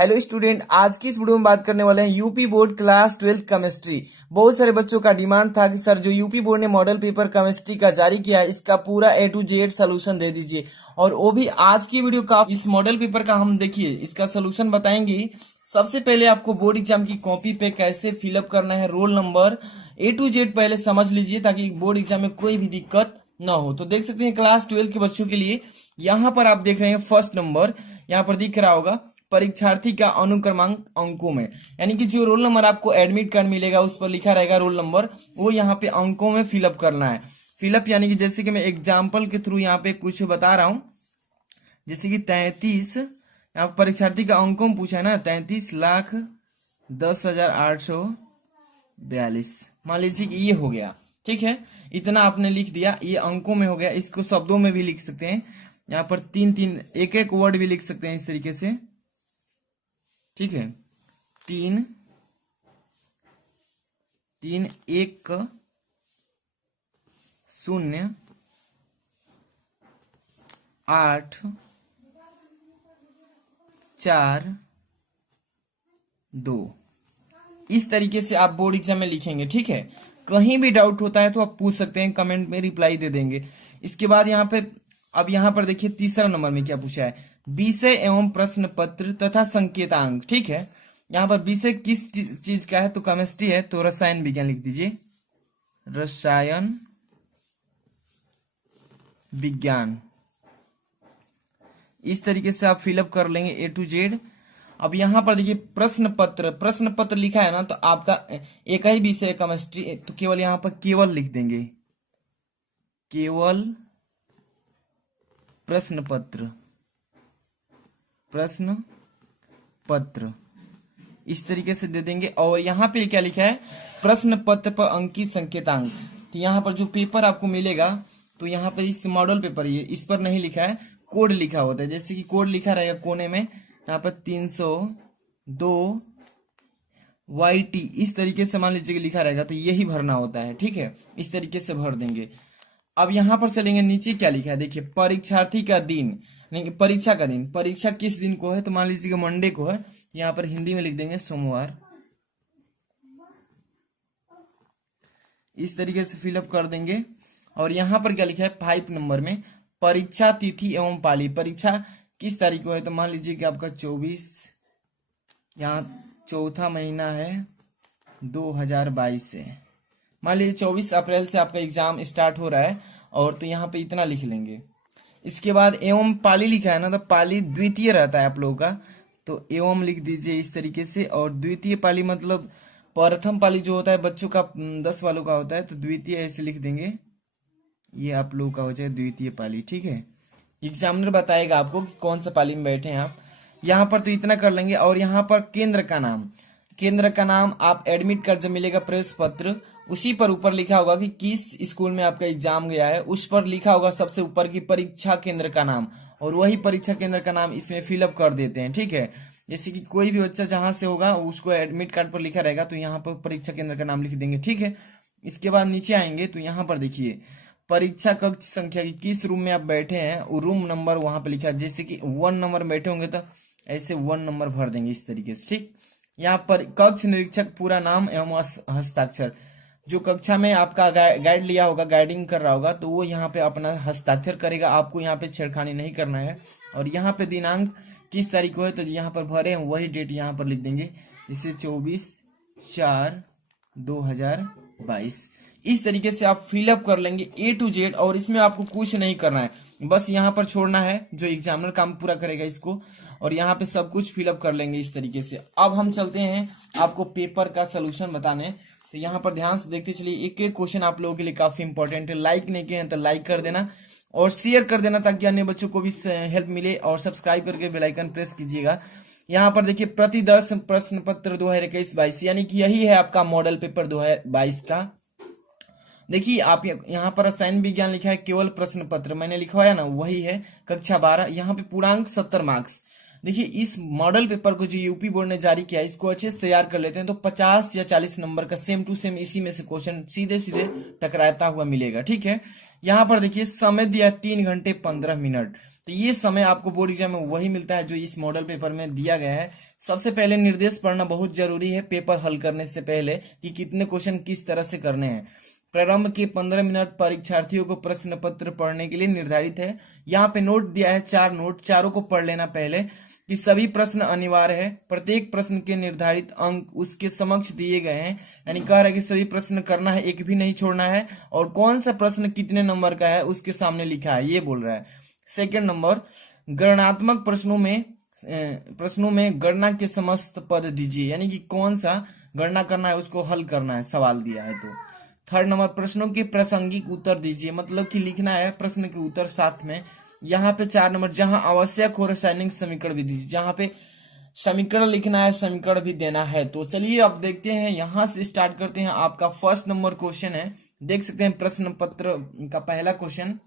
Hello student, आज की इस वीडियो में बात करने वाले हैं यूपी बोर्ड क्लास 12 केमिस्ट्री। बहुत सारे बच्चों का डिमांड था कि सर जो यूपी बोर्ड ने मॉडल पेपर केमिस्ट्री का जारी किया है इसका पूरा A to Z सोल्यूशन दे दीजिए। और वो भी आज की वीडियो का इस मॉडल पेपर का हम देखिए इसका सोल्यूशन बताएंगे। सबसे पहले आपको बोर्ड एग्जाम की कॉपी पे कैसे फिलअप करना है, roll number A to Z पहले समझ लीजिए ताकि बोर्ड एग्जाम में कोई भी दिक्कत ना हो। तो देख सकते हैं क्लास 12 के बच्चों के लिए यहाँ पर आप देख रहे हैं फर्स्ट नंबर यहाँ पर दिख रहा होगा परीक्षार्थी का अनुक्रमांक अंकों में, यानी कि जो रोल नंबर आपको एडमिट कार्ड मिलेगा उस पर लिखा रहेगा रोल नंबर, वो यहाँ पे अंकों में फिलअप करना है। फिलअप यानी कि जैसे कि मैं एग्जाम्पल के थ्रू यहाँ पे कुछ बता रहा हूँ, जैसे कि 33 यहाँ परीक्षार्थी का अंकों में पूछा है ना, 33,10,842। मान लीजिए कि ये हो गया, ठीक है, इतना आपने लिख दिया, ये अंकों में हो गया। इसको शब्दों में भी लिख सकते हैं, यहाँ पर तीन तीन एक एक वर्ड भी लिख सकते हैं इस तरीके से, ठीक है। 3 3 1 0 8 4 2, इस तरीके से आप बोर्ड एग्जाम में लिखेंगे, ठीक है। कहीं भी डाउट होता है तो आप पूछ सकते हैं, कमेंट में रिप्लाई दे देंगे। इसके बाद यहाँ पे अब यहाँ पर देखिए तीसरा नंबर में क्या पूछा है, विषय एवं प्रश्न पत्र तथा संकेतांक, ठीक है। यहाँ पर विषय किस चीज का है, तो केमिस्ट्री है, तो रसायन विज्ञान लिख दीजिए, रसायन विज्ञान। इस तरीके से आप फिलअप कर लेंगे A to Z। अब यहाँ पर देखिए प्रश्न पत्र लिखा है ना, तो आपका एक ही विषय केमिस्ट्री, तो केवल यहाँ पर केवल लिख देंगे, केवल प्रश्न पत्र इस तरीके से दे देंगे। और यहाँ पे क्या लिखा है, प्रश्न पत्र पर अंकित संकेतांक। तो यहाँ पर जो पेपर आपको मिलेगा, तो यहाँ पर इस मॉडल पेपर ये इस पर नहीं लिखा है, कोड लिखा होता है, जैसे कि कोड लिखा रहेगा कोने में, यहाँ पर 302 YT इस तरीके से मान लीजिए कि लिखा रहेगा, तो यही भरना होता है, ठीक है। इस तरीके से भर देंगे। अब यहाँ पर चलेंगे, नीचे क्या लिखा है देखिए, परीक्षार्थी का दिन, नहीं परीक्षा का दिन, परीक्षा किस दिन को है, तो मान लीजिए कि मंडे को है, यहाँ पर हिंदी में लिख देंगे सोमवार। इस तरीके से फिलअप कर देंगे। और यहाँ पर क्या लिखा है 5 नंबर में, परीक्षा तिथि एवं पाली, परीक्षा किस तारीख को है, तो मान लीजिए कि आपका 24, यहाँ चौथा महीना है 2022 से, मान लीजिए 24 अप्रैल से आपका एग्जाम स्टार्ट हो रहा है, और तो यहाँ पे इतना लिख लेंगे। इसके बाद एवं पाली लिखा है ना, तो पाली द्वितीय रहता है आप लोगों का, तो एवं लिख दीजिए इस तरीके से। और द्वितीय पाली मतलब प्रथम पाली जो होता है बच्चों का 10 वालों का होता है, तो द्वितीय ऐसे लिख देंगे, ये आप लोगों का हो जाए द्वितीय पाली, ठीक है। एग्जामिनर बताएगा आपको कि कौन सा पाली में बैठे हैं आप। यहाँ पर तो इतना कर लेंगे। और यहाँ पर केंद्र का नाम आप एडमिट कार्ड जब मिलेगा प्रवेश पत्र, उसी पर ऊपर लिखा होगा कि किस स्कूल में आपका एग्जाम गया है, उस पर लिखा होगा सबसे ऊपर की परीक्षा केंद्र का नाम, और वही परीक्षा केंद्र का नाम इसमें फिलअप कर देते हैं, ठीक है। जैसे कि कोई भी बच्चा जहां से होगा उसको एडमिट कार्ड पर लिखा रहेगा, तो यहाँ पर परीक्षा केंद्र का नाम लिख देंगे, ठीक है। इसके बाद नीचे आएंगे तो यहाँ पर देखिए परीक्षा कक्ष संख्या की, किस रूम में आप बैठे हैं, वो रूम नंबर वहां पे लिखा है, जैसे कि 1 नंबर में बैठे होंगे तो ऐसे 1 नंबर भर देंगे इस तरीके से, ठीक। यहाँ पर कक्ष निरीक्षक पूरा नाम एवं हस्ताक्षर, जो कक्षा में आपका गाइड लिया होगा, गाइडिंग कर रहा होगा, तो वो यहाँ पे अपना हस्ताक्षर करेगा, आपको यहाँ पे छेड़खानी नहीं करना है। और यहाँ पे दिनांक किस तारीख को है, तो यहाँ पर भरे हैं वही डेट यहाँ पर लिख देंगे, जैसे 24/4/2022। इस तरीके से आप फिलअप कर लेंगे A to Z, और इसमें आपको कुछ नहीं करना है, बस यहाँ पर छोड़ना है, जो एग्जामिनर काम पूरा करेगा इसको, और यहाँ पे सब कुछ फिलअप कर लेंगे इस तरीके से। अब हम चलते हैं आपको पेपर का सोल्यूशन बताने। तो यहाँ पर ध्यान से देखते चलिए, एक एक क्वेश्चन आप लोगों के लिए काफी इंपॉर्टेंट है। लाइक नहीं किए हैं तो लाइक कर देना और शेयर कर देना ताकि अन्य बच्चों को भी हेल्प मिले, और सब्सक्राइब करके बेल आइकन प्रेस कीजिएगा। यहाँ पर देखिए प्रतिदर्श प्रश्न पत्र 2021-22, यानी कि यही है आपका मॉडल पेपर 2022 का। देखिए आप यहाँ पर रसायन विज्ञान लिखा है, केवल प्रश्न पत्र मैंने लिखवाया ना, वही है, कक्षा 12, यहाँ पे पूर्णांक 70 मार्क्स। देखिए इस मॉडल पेपर को जो यूपी बोर्ड ने जारी किया है, इसको अच्छे से तैयार कर लेते हैं तो 50 या 40 नंबर का सेम टू सेम इसी में से क्वेश्चन सीधे सीधे टकराता हुआ मिलेगा, ठीक है। यहाँ पर देखिए समय दिया 3 घंटे 15 मिनट, तो ये समय आपको बोर्ड एग्जाम में वही मिलता है जो इस मॉडल पेपर में दिया गया है, सबसे पहले निर्देश पढ़ना बहुत जरूरी है पेपर हल करने से पहले कि कितने क्वेश्चन किस तरह से करने हैं। प्रारंभ के 15 मिनट परीक्षार्थियों को प्रश्न पत्र पढ़ने के लिए निर्धारित है। यहाँ पे नोट दिया है 4 नोट, चारों को पढ़ लेना पहले कि सभी प्रश्न अनिवार्य है, प्रत्येक प्रश्न के निर्धारित अंक उसके समक्ष दिए गए हैं, यानी कह रहा है कि सभी प्रश्न करना है, एक भी नहीं छोड़ना है, और कौन सा प्रश्न कितने नंबर का है उसके सामने लिखा है ये बोल रहा है। सेकंड नंबर, गणनात्मक प्रश्नों में गणना के समस्त पद दीजिए, यानी कि कौन सा गणना करना है उसको हल करना है, सवाल दिया है तो। थर्ड नंबर, प्रश्नों के प्रासंगिक उत्तर दीजिए, मतलब कि लिखना है प्रश्न के उत्तर साथ में। यहाँ पे 4 नंबर, जहां आवश्यक हो रासायनिक समीकरण भी दीजिए, जहां पे समीकरण लिखना है समीकरण भी देना है। तो चलिए अब देखते हैं, यहां से स्टार्ट करते हैं। आपका फर्स्ट नंबर क्वेश्चन है, देख सकते हैं प्रश्न पत्र का पहला क्वेश्चन।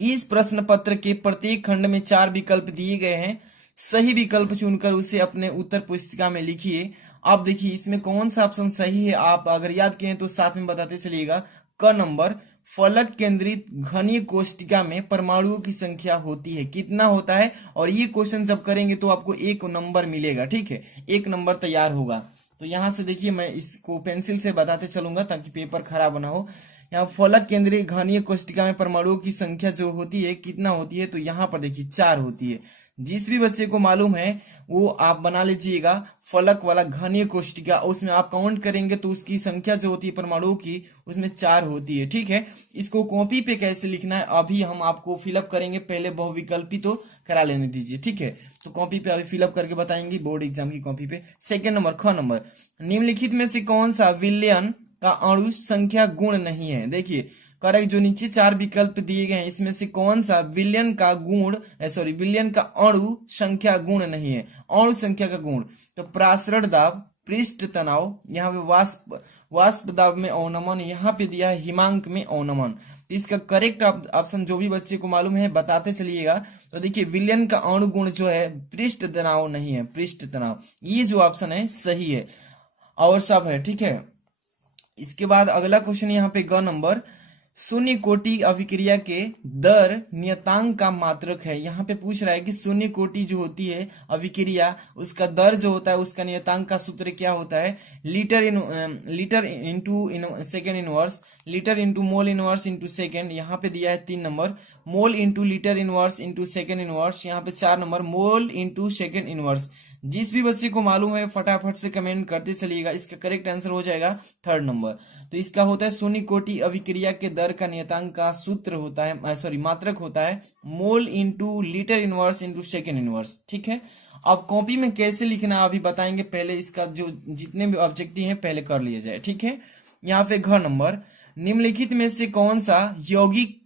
इस प्रश्न पत्र के प्रत्येक खंड में 4 विकल्प दिए गए हैं, सही विकल्प चुनकर उसे अपने उत्तर पुस्तिका में लिखिए। आप देखिए इसमें कौन सा ऑप्शन सही है, आप अगर याद किए तो साथ में बताते चलिएगा। क नंबर, फलक केंद्रित घनीय कोष्टिका में परमाणुओं की संख्या होती है, कितना होता है, और ये क्वेश्चन जब करेंगे तो आपको 1 नंबर मिलेगा, ठीक है, 1 नंबर तैयार होगा। तो यहां से देखिए मैं इसको पेंसिल से बताते चलूंगा ताकि पेपर खराब ना हो। यहाँ फलक केंद्रीय घनीय कोष्टिका में परमाणुओं की संख्या जो होती है कितना होती है, तो यहाँ पर देखिए 4 होती है। जिस भी बच्चे को मालूम है वो आप बना लीजिएगा फलक वाला घनीय कोष्टिका, उसमें आप काउंट करेंगे तो उसकी संख्या जो होती है परमाणुओं की उसमें 4 होती है, ठीक है। इसको कॉपी पे कैसे लिखना है अभी हम आपको फिलअप करेंगे, पहले बहुविकल्पी तो करा लेने दीजिए, ठीक है। तो कॉपी पे अभी फिलअप करके बताएंगे बोर्ड एग्जाम की कॉपी पे। सेकेंड नंबर, ख नंबर, निम्नलिखित में से कौन सा विलयन का अणु संख्या गुण नहीं है। देखिए करेक्ट, जो नीचे 4 विकल्प दिए गए हैं इसमें से कौन सा विलयन का विलयन का अणु संख्या गुण नहीं है, अणु संख्या का गुण। तो प्रासरण दाब, पृष्ठ तनाव, यहाँ पे वाष्प दाब में अवनमन, यहाँ पे दिया है हिमांक में अवनमन। इसका करेक्ट ऑप्शन जो भी बच्चे को मालूम है बताते चलिएगा। तो देखिए विलयन का अणु गुण जो है पृष्ठ तनाव नहीं है, पृष्ठ तनाव, ये जो ऑप्शन है सही है और सब है, ठीक है। इसके बाद अगला क्वेश्चन यहाँ पे ग नंबर, शून्य कोटि अभिक्रिया के दर नियतांक का मात्रक है। यहाँ पे पूछ रहा है कि शून्य कोटि जो होती है अभिक्रिया उसका दर जो होता है उसका नियतांक का सूत्र क्या होता है, litre into second inverse, litre into mole inverse into second. यहाँ पे दिया है 3 number, mole into litre inverse into second inverse. यहाँ पे 4 number, mole into second inverse. जिस भी बच्चे को मालूम है फटाफट से कमेंट करते चलिएगा, इसका करेक्ट आंसर हो जाएगा 3rd नंबर। तो इसका होता है शून्य कोटि अभिक्रिया के दर का नियतांक का सूत्र होता है मात्रक होता है mole into litre inverse into second inverse, ठीक है। अब कॉपी में कैसे लिखना है अभी बताएंगे, पहले इसका जो जितने भी ऑब्जेक्टिव हैं पहले कर लिए जाए, ठीक है। यहाँ पे घ नंबर, निम्नलिखित में से कौन सा यौगिक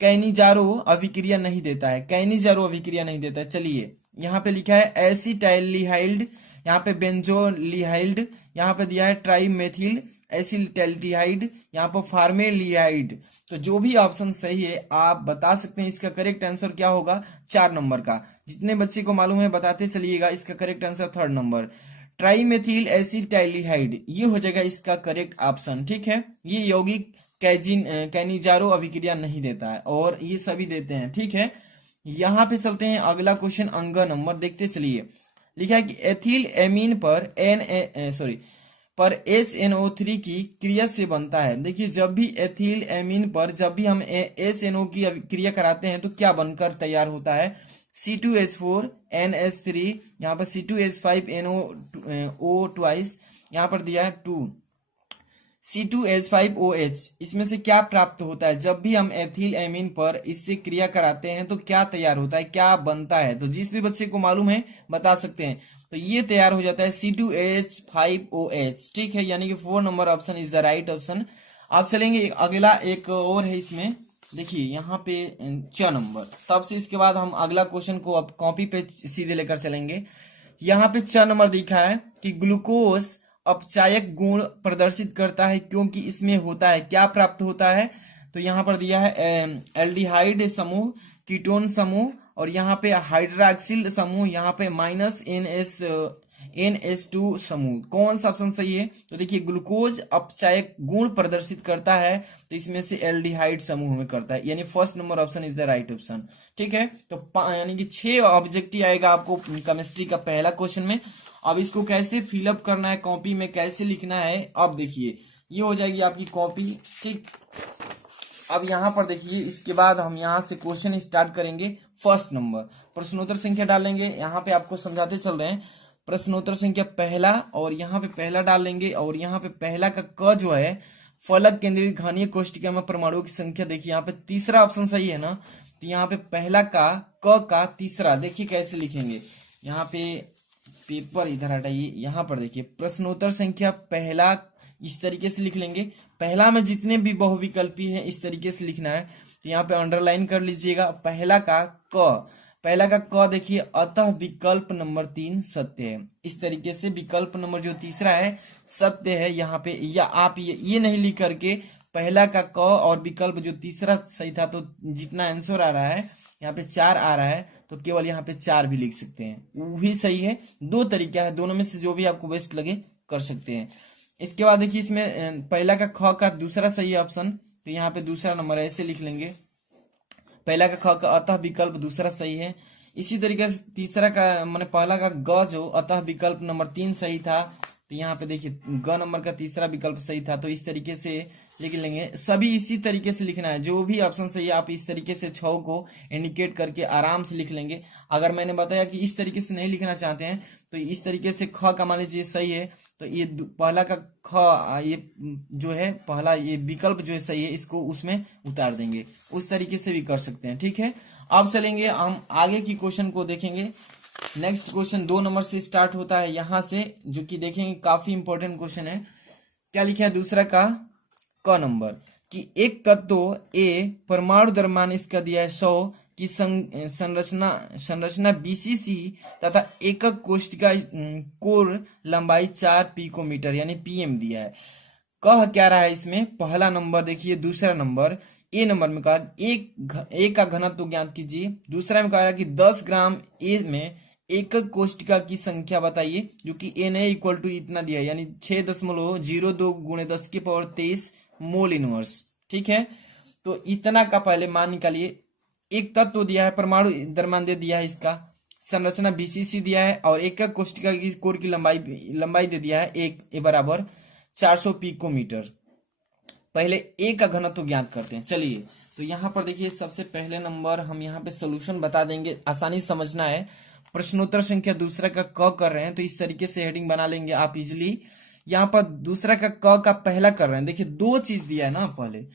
कैनिजारो अभिक्रिया नहीं देता है, कैनिजारो अभिक्रिया नहीं देता है। चलिए यहाँ पे लिखा है एसिटाइलिहाइड, यहाँ पे बेंजोलिहाइड, यहाँ पे दिया है ट्राइमेथिल एसिटाइलिहाइड, यहाँ पर फार्मेलिहाइड। तो जो भी ऑप्शन सही है आप बता सकते हैं, इसका करेक्ट आंसर क्या होगा 4 नंबर का। जितने बच्चे को मालूम है बताते चलिएगा, इसका करेक्ट आंसर 3rd नंबर ट्राइमेथिल एसिटाइलिहाइड, ये हो जाएगा इसका करेक्ट ऑप्शन, ठीक है। ये यौगिक कैनिजारो अभिक्रिया नहीं देता है और ये सभी देते हैं, ठीक है। यहाँ पे चलते हैं अगला क्वेश्चन, अंग नंबर देखते चलिए। लिखा है कि एथिल एमीन पर HNO3 की क्रिया से बनता है। देखिए जब भी एथिल एमीन पर जब भी हम HNO की क्रिया कराते हैं तो क्या बनकर तैयार होता है, C2H4 NH3, यहाँ पर C2H5 NO ट्वाइस, यहाँ पर दिया है 2 C2H5OH। इसमें से क्या प्राप्त होता है, जब भी हम एथिल एमीन पर इससे क्रिया कराते हैं तो क्या तैयार होता है, क्या बनता है। तो जिस भी बच्चे को मालूम है बता सकते हैं। तो ये तैयार हो जाता है C2H5OH, ठीक है, यानी कि 4 number option is the right option. आप चलेंगे अगला एक और है इसमें, देखिए यहाँ पे 6 नंबर, तब से इसके बाद हम अगला क्वेश्चन को अब कॉपी पे सीधे लेकर चलेंगे। यहाँ पे 6 नंबर दिखा है कि ग्लूकोज अपचायक गुण प्रदर्शित करता है क्योंकि इसमें होता है, क्या प्राप्त होता है। तो यहाँ पर दिया है एल्डिहाइड समूह, कीटोन समूह, और यहाँ पे हाइड्रॉक्सिल समूह, यहाँ पे -NH NH2 समूह। कौन सा ऑप्शन सही है? तो देखिए ग्लूकोज अपचायक गुण प्रदर्शित करता है, तो इसमें से एल्डिहाइड समूह में करता है, यानी first number option is the right option. ठीक है, तो यानी कि 6 ऑब्जेक्टिव आएगा आपको केमिस्ट्री का पहला क्वेश्चन में। अब इसको कैसे फिलअप करना है, कॉपी में कैसे लिखना है, अब देखिए ये हो जाएगी आपकी कॉपी। ठीक, अब यहाँ पर देखिए इसके बाद हम यहाँ से क्वेश्चन स्टार्ट करेंगे। फर्स्ट नंबर प्रश्नोत्तर संख्या डालेंगे, यहाँ पे आपको समझाते चल रहे हैं। प्रश्नोत्तर संख्या पहला, और यहाँ पे पहला डालेंगे, और यहाँ पे पहला का क जो है फलक केंद्रित घनीय कोष्टिका में परमाणुओं की संख्या। देखिए यहाँ पे तीसरा ऑप्शन सही है ना, तो यहाँ पे पहला का क का तीसरा देखिए कैसे लिखेंगे। यहाँ पे पेपर इधर हटाइए, यहाँ पर देखिए प्रश्नोत्तर संख्या पहला इस तरीके से लिख लेंगे। पहला में जितने भी बहुविकल्पी हैं इस तरीके से लिखना है, तो यहाँ पे अंडरलाइन कर लीजिएगा। पहला का क देखिए, अतः विकल्प नंबर 3 सत्य है। इस तरीके से विकल्प नंबर जो तीसरा है सत्य है यहाँ पे, या आप ये नहीं लिख करके पहला का क और विकल्प जो तीसरा सही था, तो जितना आंसर आ रहा है यहाँ पे 4 आ रहा है, तो केवल यहाँ पे 4 भी लिख सकते हैं, वो भी सही है। दो तरीका है, दोनों में से जो भी आपको बेस्ट लगे कर सकते हैं। इसके बाद देखिए इसमें पहला का ख का दूसरा सही ऑप्शन, तो यहाँ पे दूसरा नंबर ऐसे लिख लेंगे। पहला का ख का अतः विकल्प दूसरा सही है। इसी तरीके से तीसरा का माने पहला का ग जो अतः विकल्प नंबर 3 सही था, तो यहाँ पे देखिए ग नंबर का तीसरा विकल्प सही था, तो इस तरीके से लिख लेंगे। सभी इसी तरीके से लिखना है, जो भी ऑप्शन सही है आप इस तरीके से 6 को इंडिकेट करके आराम से लिख लेंगे। अगर मैंने बताया कि इस तरीके से नहीं लिखना चाहते हैं, तो इस तरीके से ख का मान लीजिए सही है, तो ये पहला का ख ये जो है पहला ये विकल्प जो है सही है, इसको उसमें उतार देंगे। उस तरीके से भी कर सकते हैं। ठीक है, अब चलेंगे हम आगे की क्वेश्चन को देखेंगे। नेक्स्ट क्वेश्चन 2 नंबर से स्टार्ट होता है यहाँ से, जो कि देखेंगे काफी इंपॉर्टेंट क्वेश्चन है। क्या लिखा है दूसरा का क नंबर कि एक तत्व ए परमाणु द्रव्यमान इसका दिया है 100 की संरचना BCC तथा एकक कोशिका कोर लंबाई 4 पिकोमीटर यानी PM दिया है। कह क्या रहा है इसमें? पहला नंबर देखिए, दूसरा नंबर ए नंबर में कहा एक का घनत्व ज्ञात कीजिए। दूसरा में कहा कि 10 ग्राम ए में एकक कोशिका की संख्या बताइए, जो कि Na इक्वल टू इतना दिया है, यानी 6.02 गुणे 10 की पावर 23 मोल इनवर्स। ठीक है, तो इतना का पहले मान निकालिए। एक तत्व दिया है, परमाणु द्रव्यमान दे दिया है, इसका संरचना BCC दिया है, और एकक कोशिका की कोर की लंबाई दे दिया है एक बराबर 400 पिकोमीटर। पहले ए का घनत्व ज्ञात करते हैं। चलिए, तो यहाँ पर देखिए सबसे पहले नंबर हम यहाँ पे सोल्यूशन बता देंगे, आसानी समझना है। प्रश्नोत्तर संख्या दूसरा का क कर रहे हैं, तो इस तरीके से हेडिंग बना लेंगे आप इजिली। यहाँ पर दूसरा का क का पहला कर रहे हैं, देखिए 2 चीज दिया है ना, पहले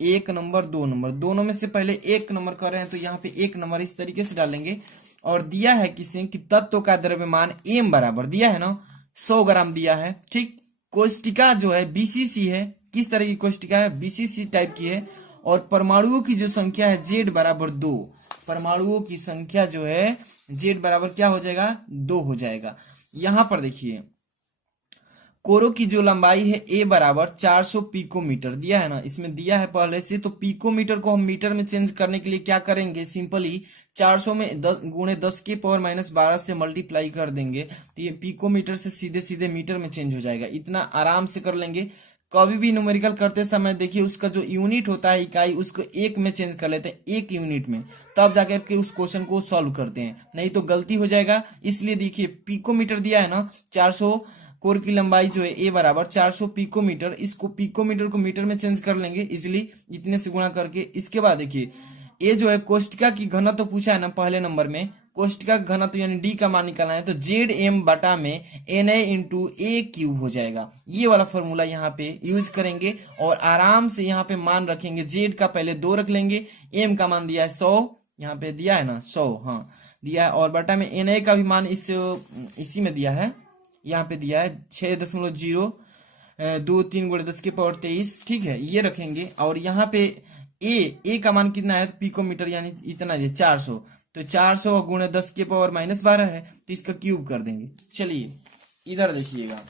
1 नंबर 2 नंबर, दोनों में से पहले 1 नंबर कर रहे हैं, तो यहाँ पे 1 नंबर इस तरीके से डालेंगे। और दिया है किसी कि तत्व का द्रव्यमान m बराबर दिया है ना 100 ग्राम दिया है। ठीक, कोशिका जो है BCC है, किस तरह की कोशिका है? BCC टाइप की है। और परमाणुओं की जो संख्या है Z बराबर 2, परमाणुओं की संख्या जो है Z बराबर क्या हो जाएगा? 2 हो जाएगा। यहां पर देखिए कोरों की जो लंबाई है A बराबर 400 पिकोमीटर दिया है ना, इसमें दिया है पहले से, तो पिकोमीटर को हम मीटर में चेंज करने के लिए क्या करेंगे? सिंपली 400 में गुणे 10 की पावर -12 से मल्टीप्लाई कर देंगे, तो ये पिकोमीटर से सीधे सीधे मीटर में चेंज हो जाएगा। इतना आराम से कर लेंगे। कभी भी न्यूमेरिकल करते समय देखिए उसका जो यूनिट होता है इकाई, उसको 1 में चेंज कर लेते हैं, 1 यूनिट में, तब जाकर के उस क्वेश्चन को सॉल्व करते हैं, नहीं तो गलती हो जाएगा। इसलिए देखिए पिकोमीटर दिया है ना 400, कोर की लंबाई जो है A बराबर 400 पिकोमीटर, इसको पिकोमीटर को मीटर में चेंज कर लेंगे इजिली, इतने से गुणा करके। इसके बाद देखिए ये जो है कोशिका की घनत्व तो पूछा है ना पहले नंबर में, कोशिका का घनत्व यानी D का मान निकालना है, तो ZM बटा में Na इंटू A क्यूब हो जाएगा। ये वाला फॉर्मूला यहाँ पे यूज करेंगे और आराम से यहाँ पे मान रखेंगे। Z का पहले 2 रख लेंगे, M का मान दिया है 100, यहाँ पे दिया है ना 100, हाँ दिया है, और बटा में Na का भी मान इसी में दिया है, यहाँ पे दिया है 6.023 गुणे 10 की पावर 23। ठीक है, ये रखेंगे। और यहाँ पे ए का मान कितना है? पिकोमीटर यानी इतना है 400, तो 400 गुणे 10 की पावर -12 है, तो इसका क्यूब कर देंगे। चलिए इधर देखिएगा,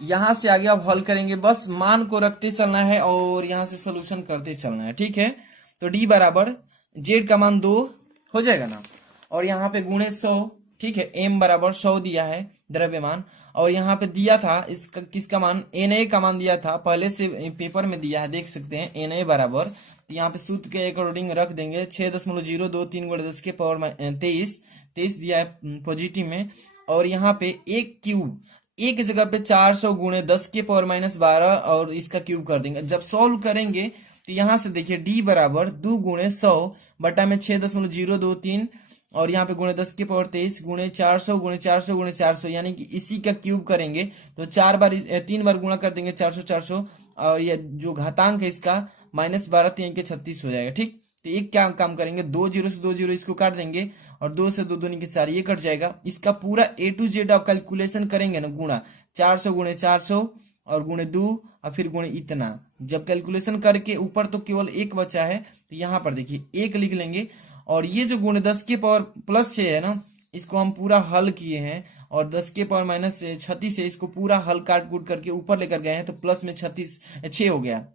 यहां से आगे अब हल करेंगे, बस मान को रखते चलना है और यहां से सोल्यूशन करते चलना है। ठीक है, तो D बराबर Z का मान 2 हो जाएगा ना, और यहाँ पे गुणे 100। ठीक है। m बराबर 100 दिया है द्रव्यमान, और यहाँ पे दिया था इसका किसका मान, Na का मान दिया था, पहले से पेपर में दिया है, देख सकते हैं Na बराबर, तो यहाँ पे सूत्र के अकॉर्डिंग रख देंगे 6.023 गुणे 10 के पावर 23 दिया है पॉजिटिव में, और यहाँ पे एक क्यूब एक जगह पे 400 गुणे 10 के पावर -12 और इसका क्यूब कर देंगे। जब सॉल्व करेंगे तो यहाँ से देखिए d बराबर 2 गुणे 100 बटा में 6.023 और यहाँ पे गुणे 10 के पावर 23 गुणे 400 गुणे 400 गुणे 400, यानी कि इसी का क्यूब करेंगे तो 3 बार गुणा कर देंगे 400 400, और ये जो घातांक है इसका -12 3 के 36 हो जाएगा। ठीक, तो एक क्या काम करेंगे, 2 जीरो से 2 जीरो इसको काट देंगे और 2 से 2 दूनी के 4, ये कट जाएगा। इसका पूरा A to Z आप कैलकुलेशन करेंगे ना, गुणा 400 गुणे 400 और गुणे 2 और फिर गुणे इतना, जब कैलकुलेशन करके ऊपर तो केवल एक बचा है, तो यहाँ पर देखिए एक लिख लेंगे, और ये जो गुणे 10 के पावर +6 है ना, इसको हम पूरा हल किए हैं, और 10 के पावर -36 है, इसको पूरा हल काट कूट करके ऊपर लेकर गए हैं, तो प्लस में 6 हो गया।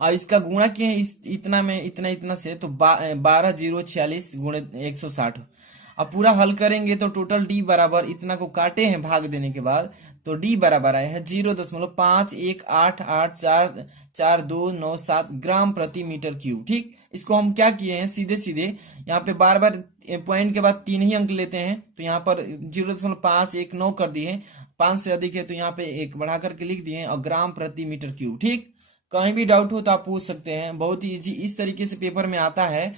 और इसका गुणा किए हैं इतना में इतना से, तो 12,046 गुणे 160। अब पूरा हल करेंगे तो टोटल डी बराबर, इतना को काटे हैं भाग देने के बाद, तो डी बराबर आया है 0.51884297 ग्राम प्रति मीटर क्यूब। ठीक, इसको हम क्या किए हैं, सीधे सीधे यहाँ पे बार बार पॉइंट के बाद 3 ही अंक लेते हैं, तो यहाँ पर 0.519 कर दिए, 5 से अधिक है तो यहाँ पे 1 बढ़ा करके लिख दिए, और ग्राम प्रति मीटर क्यूब। ठीक, कहीं भी डाउट हो तो आप पूछ सकते हैं, बहुत ही इजी इस तरीके से पेपर में आता है।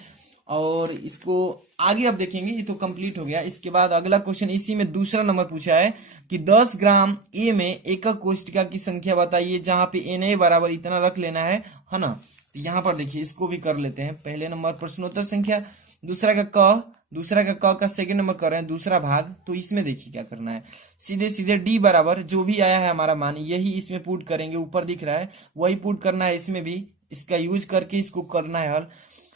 और इसको आगे आप देखेंगे, ये तो कंप्लीट हो गया। इसके बाद अगला क्वेश्चन इसी में दूसरा नंबर पूछा है कि 10 ग्राम ए में एकक कोशिका की संख्या बताइए, जहां पे Na बराबर इतना रख लेना है ना। तो यहाँ पर देखिए इसको भी कर लेते हैं, पहले नंबर प्रश्नोत्तर संख्या, दूसरा का क का सेकंड नंबर कर रहे हैं दूसरा भाग। तो इसमें देखिए क्या करना है, सीधे सीधे डी बराबर जो भी आया है हमारा मान, यही इसमें पुट करेंगे, ऊपर दिख रहा है वही पुट करना है, इसमें भी इसका यूज करके इसको करना है हल।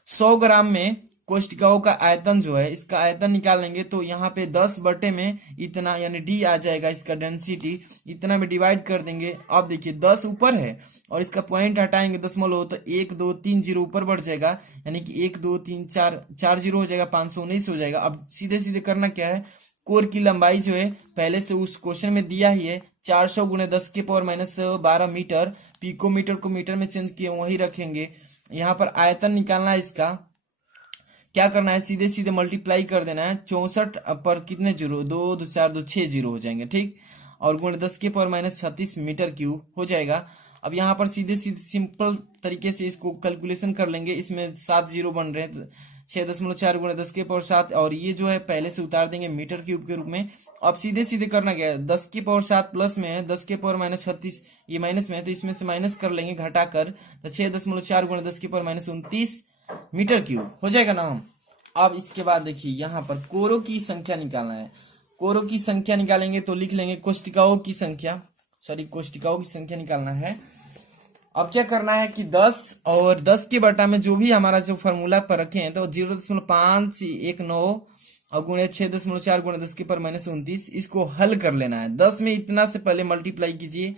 100 ग्राम में कोशिकाओं का आयतन जो है, इसका आयतन निकालेंगे तो यहाँ पे 10 बटे में इतना, यानी डी आ जाएगा, इसका डेंसिटी इतना में डिवाइड कर देंगे। अब देखिए 10 ऊपर है और इसका पॉइंट हटाएंगे दशमलव, तो 1 2 3 जीरो ऊपर बढ़ जाएगा, यानी कि 1 2 3 4 जीरो हो जाएगा, 519 हो जाएगा। अब सीधे सीधे करना क्या है, कोर की लंबाई जो है पहले से उस क्वेश्चन में दिया ही है, 400 गुणे 10 के पावर -12 मीटर, पिकोमीटर को मीटर में चेंज किए वही रखेंगे। यहाँ पर आयतन निकालना है, इसका क्या करना है, सीधे सीधे मल्टीप्लाई कर देना है, 64 पर कितने जीरो, 2 2 4 2 6 जीरो हो जाएंगे। ठीक, और गुणे 10 के पावर -36 मीटर क्यूब हो जाएगा। अब यहाँ पर सीधे सीधे सिंपल तरीके से इसको कैलकुलेशन कर लेंगे, इसमें 7 जीरो बन रहे हैं, 6.4 गुणे 10 के पावर 7, और ये जो है पहले से उतार देंगे मीटर क्यूब के रूप में। अब सीधे सीधे करना क्या है, 10 के पावर 7 प्लस में है, 10 के पावर -36 ये माइनस में है, तो इसमें से माइनस कर लेंगे घटाकर, तो 6.4 गुणे 10 के पावर -29 मीटर क्यूब हो जाएगा ना। अब इसके बाद देखिए यहाँ पर कोरों की संख्या निकालना है, कोरों की संख्या निकालेंगे तो लिख लेंगे कोशिकाओं की संख्या निकालना है। अब क्या करना है कि 10 और 10 के बटा में जो भी हमारा जो फॉर्मूला पर रखे हैं, तो 0.519 और गुणे 6.4 गुणे 10 के पर -29, इसको हल कर लेना है। 10 में इतना से पहले मल्टीप्लाई कीजिए,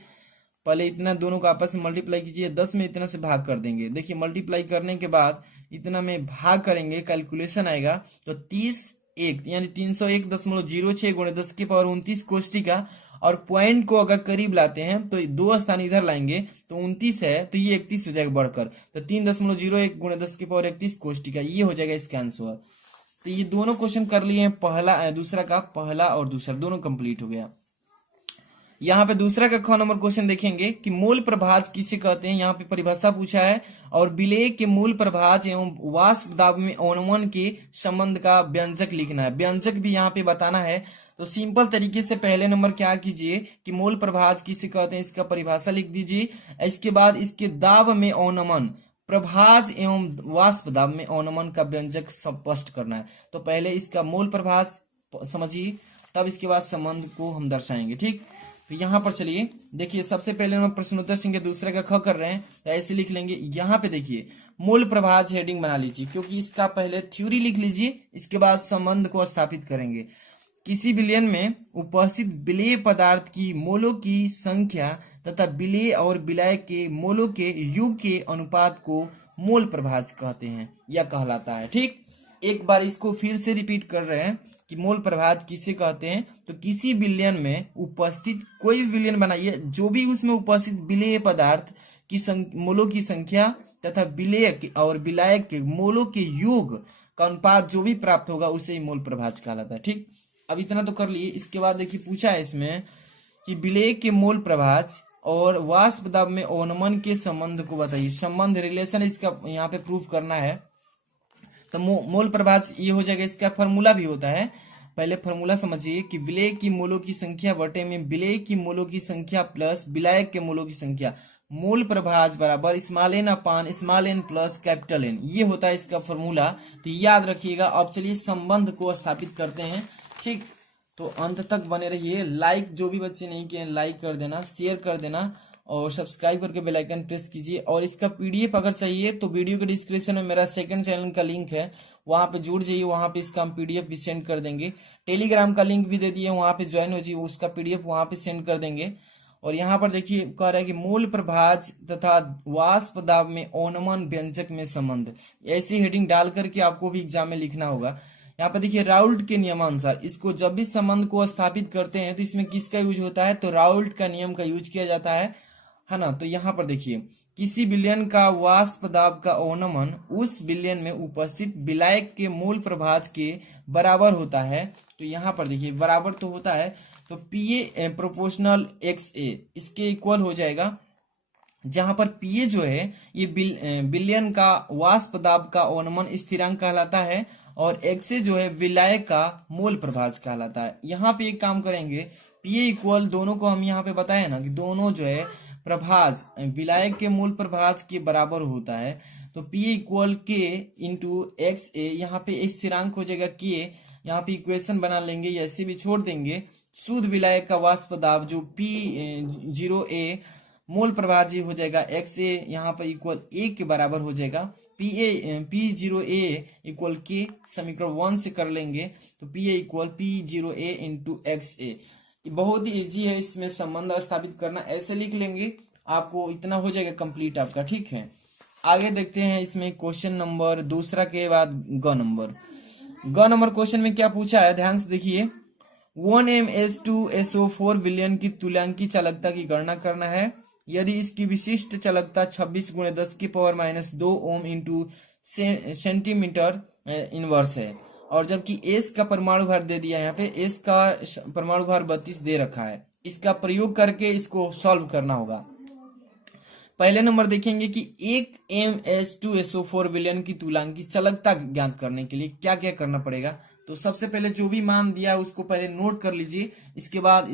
पहले इतना दोनों को आपस में मल्टीप्लाई कीजिए, 10 में इतना से भाग कर देंगे। देखिए मल्टीप्लाई करने के बाद इतना में भाग करेंगे, कैलकुलेशन आएगा तो 31 यानी 301.06 गुणे 10 के पावर 29 कोशिका, और पॉइंट को अगर करीब लाते हैं तो 2 स्थान इधर लाएंगे तो 29 है, तो ये 31 हो जाएगा बढ़कर, तो 3.01 गुणे 10 के पावर 31 कोशिका, ये हो जाएगा इसका आंसर। तो ये दोनों क्वेश्चन कर लिए हैं, दूसरा का पहला और दूसरा दोनों कंप्लीट हो गया। यहाँ पे दूसरा का ख नंबर क्वेश्चन देखेंगे कि मूल प्रभाज किसे कहते हैं, यहाँ पे परिभाषा पूछा है, और विलेय के मूल प्रभाज एवं वाष्प दाब में अवनमन के संबंध का व्यंजक लिखना है, व्यंजक भी यहाँ पे बताना है। तो सिंपल तरीके से पहले नंबर क्या कीजिए कि मूल प्रभाज किसे कहते हैं, इसका परिभाषा लिख दीजिए, इसके बाद इसके दाब में अवनमन, प्रभाज एवं वाष्प दाब में अवनमन का व्यंजक स्पष्ट करना है। तो पहले इसका मूल प्रभाज समझिए, तब इसके बाद संबंध को हम दर्शाएंगे। ठीक, तो यहाँ पर चलिए देखिए, सबसे पहले हम प्रश्नोत्तर संख्या दूसरे का ख कर रहे हैं, तो ऐसे लिख लेंगे। यहाँ पे देखिए मूल प्रभाज हेडिंग बना लीजिए, क्योंकि इसका पहले थ्योरी लिख लीजिए, इसके बाद संबंध को स्थापित करेंगे। किसी विलयन में उपस्थित विलेय पदार्थ की मोलों की संख्या तथा विलेय और विलय के मोलों के योग के अनुपात को मोल प्रभाज कहते हैं या कहलाता है। ठीक, एक बार इसको फिर से रिपीट कर रहे हैं कि मोल प्रभाज किसे कहते हैं। तो किसी विलयन में उपस्थित, कोई भी विलयन बनाइए, जो भी उसमें उपस्थित विलेय पदार्थ की मोलों की संख्या तथा विलेय और विलायक के मोलों के योग का अनुपात जो भी प्राप्त होगा उसे ही मोल प्रभाज कहलाता है। ठीक, अब इतना तो कर लिए। इसके बाद देखिए पूछा है इसमें कि विलेय के मोल प्रभाज और वाष्प दाब में अवनमन के संबंध को बताइए। संबंध, रिलेशन इसका यहाँ पे प्रूफ करना है। तो मोल प्रभाज ये हो जाएगा, इसका फॉर्मूला भी होता है। पहले फॉर्मूला समझिए कि विलेय की मोलों की संख्या बटे में विलेय की मोलों की संख्या प्लस विलायक के मोलों की संख्या, मोल प्रभाज बराबर small n upon small n plus capital n, ये होता है इसका फॉर्मूला। तो याद रखिएगा। अब चलिए संबंध को स्थापित करते हैं। ठीक, तो अंत तक बने रहिए। लाइक जो भी बच्चे नहीं किए लाइक कर देना, शेयर कर देना और सब्सक्राइब करके बेल आइकन प्रेस कीजिए। और इसका पीडीएफ अगर चाहिए तो वीडियो के डिस्क्रिप्शन में मेरा सेकंड चैनल का लिंक है, वहां पे जुड़ जाइए, वहां पे इसका हम पीडीएफ भी सेंड कर देंगे। टेलीग्राम का लिंक भी दे दिए, वहां पे ज्वाइन हो जाइए, उसका पीडीएफ वहां पे सेंड कर देंगे। और यहाँ पर देखिए कह रहा है कि मूल प्रभाज तथा वाष्प दाब में अवनमन व्यंजक में संबंध, ऐसी हेडिंग डाल करके आपको भी एग्जाम में लिखना होगा। यहाँ पर देखिए राउल्ट के नियमानुसार इसको जब भी संबंध को स्थापित करते हैं तो इसमें किसका यूज होता है, तो राउल्ट का नियम का यूज किया जाता है ना। तो यहाँ पर देखिए किसी विलयन का वाष्प दाब का अवनमन उस विलयन में उपस्थित विलायक के मूल प्रभाज के बराबर होता है। तो यहाँ पर देखिए बराबर तो होता है, तो पीए प्रोपोर्शनल एक्स ए इसके इक्वल हो जाएगा, जहां पर पीए जो है ये विलयन का वाष्प दाब का अवनमन स्थिरांक कहलाता है और एक्स ए जो है विलायक का मोल प्रभाज कहलाता है। यहाँ पे एक काम करेंगे, पीए इक्वल दोनों को हम यहाँ पे बताए ना कि दोनों जो है प्रभाज विलायक के मूल प्रभाज के बराबर होता है। तो पीए इक्वल के इंटू एक्स ए, यहाँ पे स्थिरांक हो जाएगा के, यहाँ पे इक्वेशन बना लेंगे, ऐसे भी छोड़ देंगे। शुद्ध विलायक का वाष्प दाब जो P0 A मोल प्रभाज हो जाएगा एक्स ए, यहाँ पर इक्वल ए के बराबर हो जाएगा। P0 A इक्वल के समीकरण 1 से कर लेंगे, तो PA equal P0 A into x a. बहुत ही इजी है इसमें संबंध स्थापित करना, ऐसे लिख लेंगे आपको इतना हो जाएगा कंप्लीट आपका। ठीक है, आगे देखते हैं इसमें क्वेश्चन नंबर दूसरा के बाद ग नंबर क्वेश्चन में क्या पूछा है, ध्यान से देखिए। 1mS2SO4 विलयन की तुल्यांकी चालकता की गणना करना है यदि इसकी विशिष्ट चालकता 26 × 10⁻² ओम इंटू सेंटीमीटर इनवर्स है, और जबकि एस का परमाणु भार दे दिया है, यहाँ पे एस का परमाणु भार 32 दे रखा है। इसका प्रयोग करके इसको सॉल्व करना होगा। पहले नंबर देखेंगे कि 1mS2SO4 विलयन की तुल्यांकी चालकता ज्ञात करने के लिए क्या क्या करना पड़ेगा। तो सबसे पहले जो भी मान दिया है उसको पहले नोट कर लीजिए, इसके बाद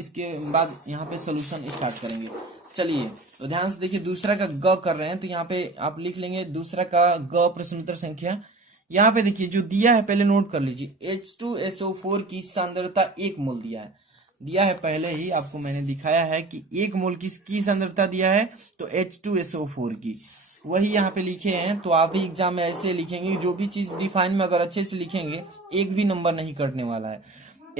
यहाँ पे सोल्यूशन स्टार्ट करेंगे। चलिए तो ध्यान से देखिए, दूसरा का ग कर रहे हैं तो यहाँ पे आप लिख लेंगे दूसरा का ग प्रश्नोत्तर संख्या। यहाँ पे देखिए जो दिया है पहले नोट कर लीजिए। H2SO4 की सांद्रता 1 मोल दिया है पहले ही आपको मैंने दिखाया है कि 1 मोल किसकी सांद्रता दिया है, तो H2SO4 की, वही यहाँ पे लिखे हैं। तो आप भी एग्जाम में ऐसे लिखेंगे, जो भी चीज डिफाइन में अगर अच्छे से लिखेंगे एक भी नंबर नहीं कटने वाला है।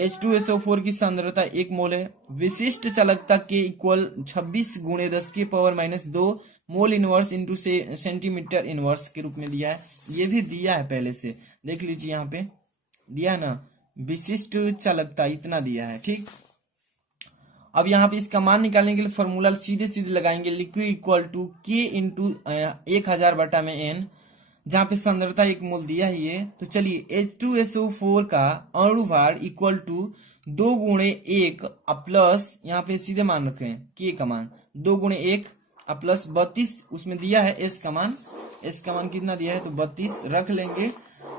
H2SO4 की सांद्रता 1 मोल है। विशिष्ट चालकता के equal 26 × 10⁻² mole inverse into centimetre inverse के रूप में दिया है। ये भी दिया है पहले से, देख लीजिए यहाँ पे दिया है ना, विशिष्ट चालकता इतना दिया है। ठीक, अब यहाँ पे इसका मान निकालने के लिए फॉर्मूला सीधे लगाएंगे, लिक्विड इक्वल टू के इंटू 1000/n, जहाँ पे सांद्रता 1 मोल दिया ही है। तो चलिए H2SO4 का अणु भार इक्वल टू 2 × 1 प्लस, यहाँ पे सीधे मान रखे हैं के का मान 2 × 1 प्लस 32 उसमें दिया है, एस का मान कितना दिया है, तो 32 रख लेंगे,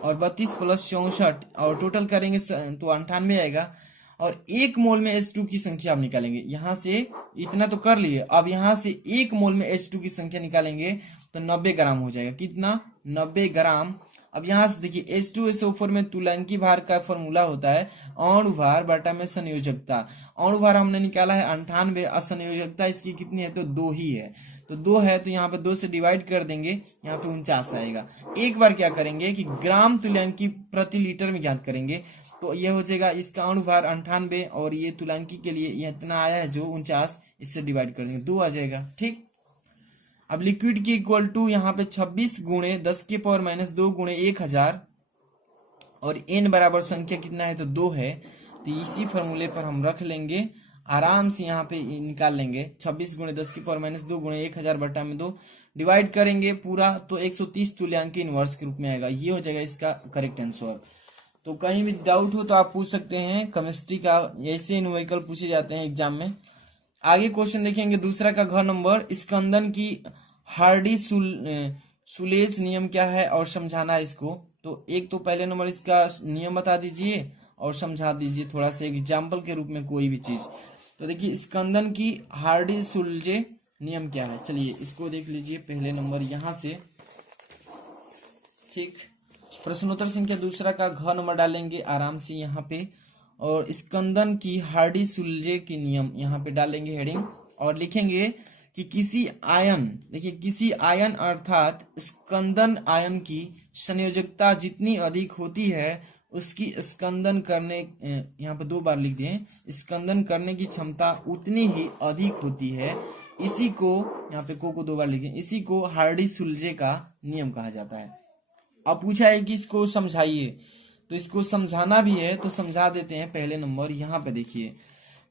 और 32 + 64 और टोटल करेंगे तो 98 आएगा। और 1 मोल में H2 की संख्या आप निकालेंगे, यहाँ से इतना तो कर लिए, अब यहाँ से 1 मोल में H2 की संख्या निकालेंगे तो 90 ग्राम हो जाएगा। कितना, 90 ग्राम। अब यहाँ से देखिए H2SO4 में तुल्यांकी भार का फॉर्मूला होता है अणु भार बटा में संयोजकता। अणु भार हमने निकाला है 98, असंयोजकता इसकी कितनी है, तो 2 ही है, तो 2 है, तो यहाँ पे 2 से डिवाइड कर देंगे, यहाँ पे 49 आएगा। एक बार क्या करेंगे कि ग्राम तुल्यांकी प्रति लीटर में ज्ञात करेंगे, तो ये हो जाएगा इसका अणु भार 98 और ये तुल्यांकी के लिए ये इतना आया है जो 49, इससे डिवाइड कर देंगे 2 आ जाएगा। ठीक, अब लिक्विड की इक्वल टू यहाँ पे 26 × 10⁻² × 1000 और n बराबर संख्या कितना है तो 2 है, तो इसी फॉर्मूले पर हम रख लेंगे, आराम से यहाँ पे निकाल लेंगे। 26 गुणे 10 की पावर माइनस 2 गुणे 1000 बटा में 2 डिवाइड करेंगे पूरा तो 130 तुल्यांक इनवर्स के रूप में आएगा। ये हो जाएगा इसका करेक्ट आंसर। तो कहीं भी डाउट हो तो आप पूछ सकते हैं, केमिस्ट्री का ऐसे न्यूमेरिकल पूछे जाते हैं एग्जाम में। आगे क्वेश्चन देखेंगे दूसरा का घ नंबर, स्कंदन की हार्डी सुलेज नियम क्या है और समझाना है इसको। तो एक तो पहले नंबर इसका नियम बता दीजिए और समझा दीजिए थोड़ा सा एग्जाम्पल के रूप में कोई भी चीज। तो देखिए स्कंदन की हार्डी सुलजे नियम क्या है, चलिए इसको देख लीजिए पहले नंबर यहां से। ठीक, प्रश्नोत्तर संख्या दूसरा का घ नंबर डालेंगे आराम से यहाँ पे, और स्कंदन की हार्डी सुलजे की नियम यहाँ पे डालेंगे हेडिंग, और लिखेंगे कि किसी आयन, देखिए किसी आयन अर्थात स्कंदन आयन की संयोजकता जितनी अधिक होती है उसकी स्कंदन करने, यहाँ पे 2 बार लिख दिए, स्कंदन करने की क्षमता उतनी ही अधिक होती है। इसी को यहाँ पे को 2 बार लिखे, इसी को हार्डी सुलजे का नियम कहा जाता है। अब पूछा है कि इसको समझाइए, तो इसको समझाना भी है तो समझा देते हैं। पहले नंबर यहाँ पे देखिए,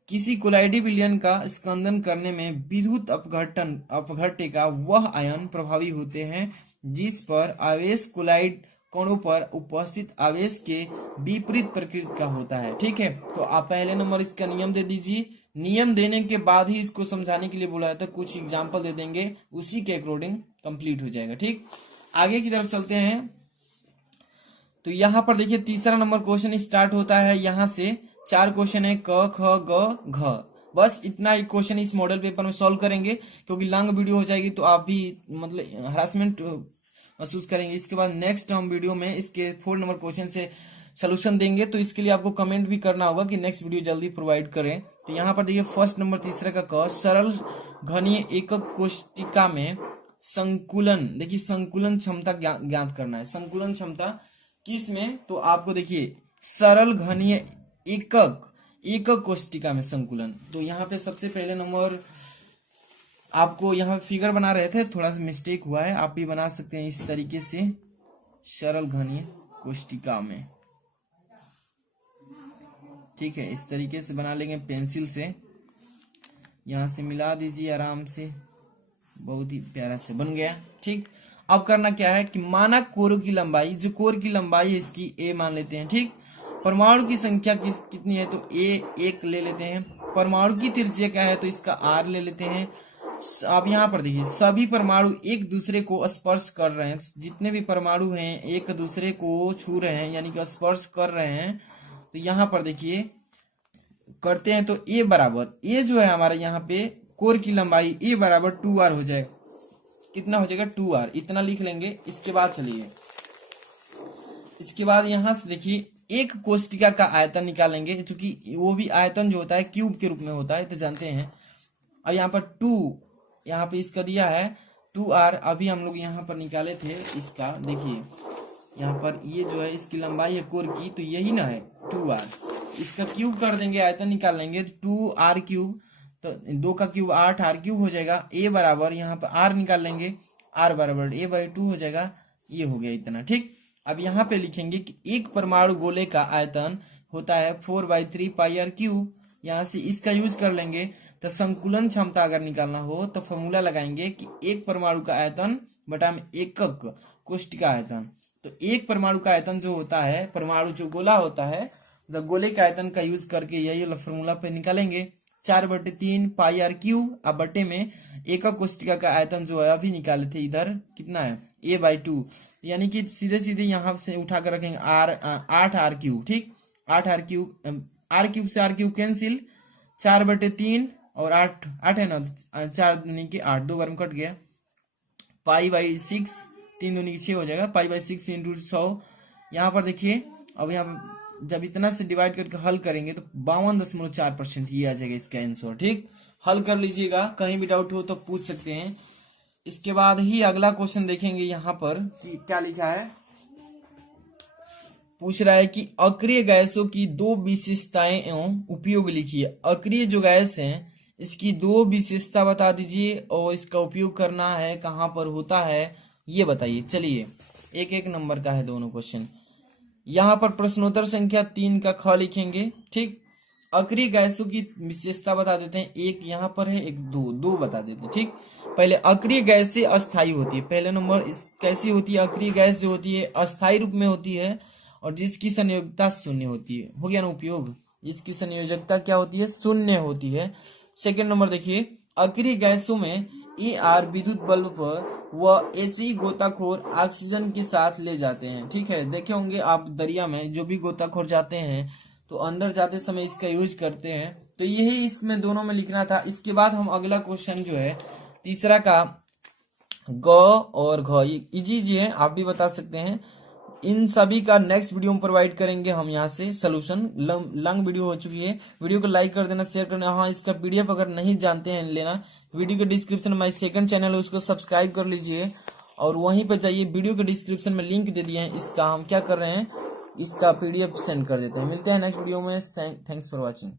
किसी कोलाइडी विलयन का स्कंदन करने में विद्युत अपघट्य का वह आयन प्रभावी होते हैं जिस पर आवेश कोलाइड कणों पर उपस्थित आवेश के विपरीत प्रकृति का होता है। ठीक है, तो आप पहले नंबर इसका नियम दे दीजिए। नियम देने के बाद ही इसको समझाने के लिए बोला जाता है, कुछ एग्जाम्पल दे देंगे, उसी के अकॉर्डिंग कंप्लीट हो जाएगा। ठीक, आगे की तरफ चलते हैं। तो यहाँ पर देखिए तीसरा नंबर क्वेश्चन स्टार्ट होता है यहाँ से। 4 क्वेश्चन है, क ख ग घ, बस इतना ही क्वेश्चन इस मॉडल पेपर में सॉल्व करेंगे, क्योंकि लॉन्ग वीडियो हो जाएगी तो आप भी मतलब हरासमेंट महसूस करेंगे। इसके बाद नेक्स्ट हम वीडियो में इसके 4 नंबर क्वेश्चन से सोल्यूशन देंगे, तो इसके लिए आपको कमेंट भी करना होगा कि नेक्स्ट वीडियो जल्दी प्रोवाइड करें। तो यहाँ पर देखिए फर्स्ट नंबर तीसरा का क, सरल घनीय एकक कोष्टिका में संकुलन, देखिए संकुलन क्षमता ज्ञात करना है। संकुलन क्षमता किस में, तो आपको देखिए सरल घनीय एकक कोष्टिका में संकुलन। तो यहाँ पे सबसे पहले नंबर आपको यहाँ फिगर बना रहे थे, थोड़ा सा मिस्टेक हुआ है, आप भी बना सकते हैं इस तरीके से, सरल घनीय कोष्टिका में। ठीक है, इस तरीके से बना लेंगे पेंसिल से, यहाँ से मिला दीजिए आराम से, बहुत ही प्यारा से बन गया। ठीक, अब करना क्या है कि मानक कोरों की लंबाई, जो कोर की लंबाई है इसकी a मान लेते हैं। ठीक, परमाणु की संख्या कितनी है तो a 1 ले लेते हैं। परमाणु की त्रिज्या क्या है तो इसका r ले लेते हैं। अब यहाँ पर देखिए सभी परमाणु एक दूसरे को स्पर्श कर रहे हैं, जितने भी परमाणु हैं एक दूसरे को छू रहे हैं यानी कि स्पर्श कर रहे हैं। तो यहाँ पर देखिए करते हैं तो a बराबर, a जो है हमारे यहाँ पे कोर की लंबाई a बराबर 2r हो जाएगा। कितना हो जाएगा 2r, इतना लिख लेंगे। इसके बाद चलिए, इसके बाद यहां से देखिए एक कोष्टिका का आयतन निकालेंगे, क्योंकि वो भी आयतन जो होता है क्यूब के रूप में होता है, तो जानते हैं। अब यहाँ पर 2, यहाँ पे इसका दिया है 2r, अभी हम लोग यहाँ पर निकाले थे इसका, देखिए यहाँ पर ये जो है इसकी लंबाई है कोर की, तो यही ना है 2r, इसका क्यूब कर देंगे, आयतन निकाल लेंगे, 2r क्यूब, तो 2 का क्यूब 8r क्यूब हो जाएगा। a बराबर यहाँ पर r निकाल लेंगे, r बराबर a/2 हो जाएगा, ये हो गया इतना। ठीक, अब यहाँ पे लिखेंगे कि एक परमाणु गोले का आयतन होता है 4/3 πr क्यूब, यहाँ से इसका यूज कर लेंगे। तो संकुलन क्षमता अगर निकालना हो तो फॉर्मूला लगाएंगे कि एक परमाणु का आयतन बटा में एकक कोष्टिका आयतन। तो एक परमाणु का आयतन जो होता है, परमाणु जो गोला होता है, तो गोले के आयतन का यूज करके यही वाला फॉर्मूला पे निकालेंगे, 4/3 πr क्यूब, अब बटे में एकक कोष्टिका का आयतन जो है अभी निकाले थे इधर कितना है a/2, यानी कि सीधे सीधे यहाँ से उठा कर रखेंगे 8r क्यूब। ठीक, 8r क्यूब, r क्यूब से r क्यूब कैंसिल, 4/3 और 8 है ना, 4 दूनी के 8, 2 बार में कट गया, π/6, 3 दूनी 6 हो जाएगा, π/6 इंटू 100। यहाँ पर देखिए अब यहाँ जब इतना से डिवाइड करके हल करेंगे तो 52.4% ये आ जाएगा इसका आंसर। ठीक, हल कर लीजिएगा, कहीं भी डाउट हो तो पूछ सकते हैं। इसके बाद ही अगला क्वेश्चन देखेंगे यहाँ पर कि क्या लिखा है। पूछ रहा है कि अक्रिय गैसों की 2 विशेषताएं एवं उपयोग लिखिए। अक्रिय जो गैस है इसकी 2 विशेषता बता दीजिए और इसका उपयोग करना है, कहाँ पर होता है ये बताइए। चलिए एक एक नंबर का है दोनों क्वेश्चन। यहाँ पर प्रश्नोत्तर संख्या 3 का ख लिखेंगे। ठीक, अक्रिय गैसों की विशेषता बता देते हैं। एक यहाँ पर है, एक दो बता देते हैं। ठीक, पहले अक्रिय गैसें अस्थायी होती है। पहले नंबर इस कैसी होती है, अक्रिय गैस जो होती है अस्थायी रूप में होती है और जिसकी संयोजकता शून्य होती है। हो गया ना उपयोग, इसकी संयोजकता क्या होती है, शून्य होती है। सेकेंड नंबर देखिए, अक्रिय गैसों में ER विद्युत बल्ब पर व HE गोताखोर ऑक्सीजन के साथ ले जाते हैं। ठीक है, देखे होंगे आप दरिया में जो भी गोताखोर जाते हैं तो अंदर जाते समय इसका यूज करते हैं। तो यही इसमें दोनों में लिखना था। इसके बाद हम अगला क्वेश्चन जो है तीसरा का ग और घ इजी जी है, आप भी बता सकते हैं। इन सभी का नेक्स्ट वीडियो में प्रोवाइड करेंगे हम यहाँ से सोल्यूशन। लंग वीडियो हो चुकी है। वीडियो को लाइक कर देना, शेयर करना। हाँ, इसका PDF अगर नहीं जानते हैं लेना, वीडियो के डिस्क्रिप्शन में माई सेकंड चैनल है, उसको सब्सक्राइब कर लीजिए और वहीं पर जाइए। वीडियो के डिस्क्रिप्शन में लिंक दे दिए हैं, इसका हम क्या कर रहे हैं, इसका PDF सेंड कर देते हैं। मिलते हैं नेक्स्ट वीडियो में। Thanks for watching.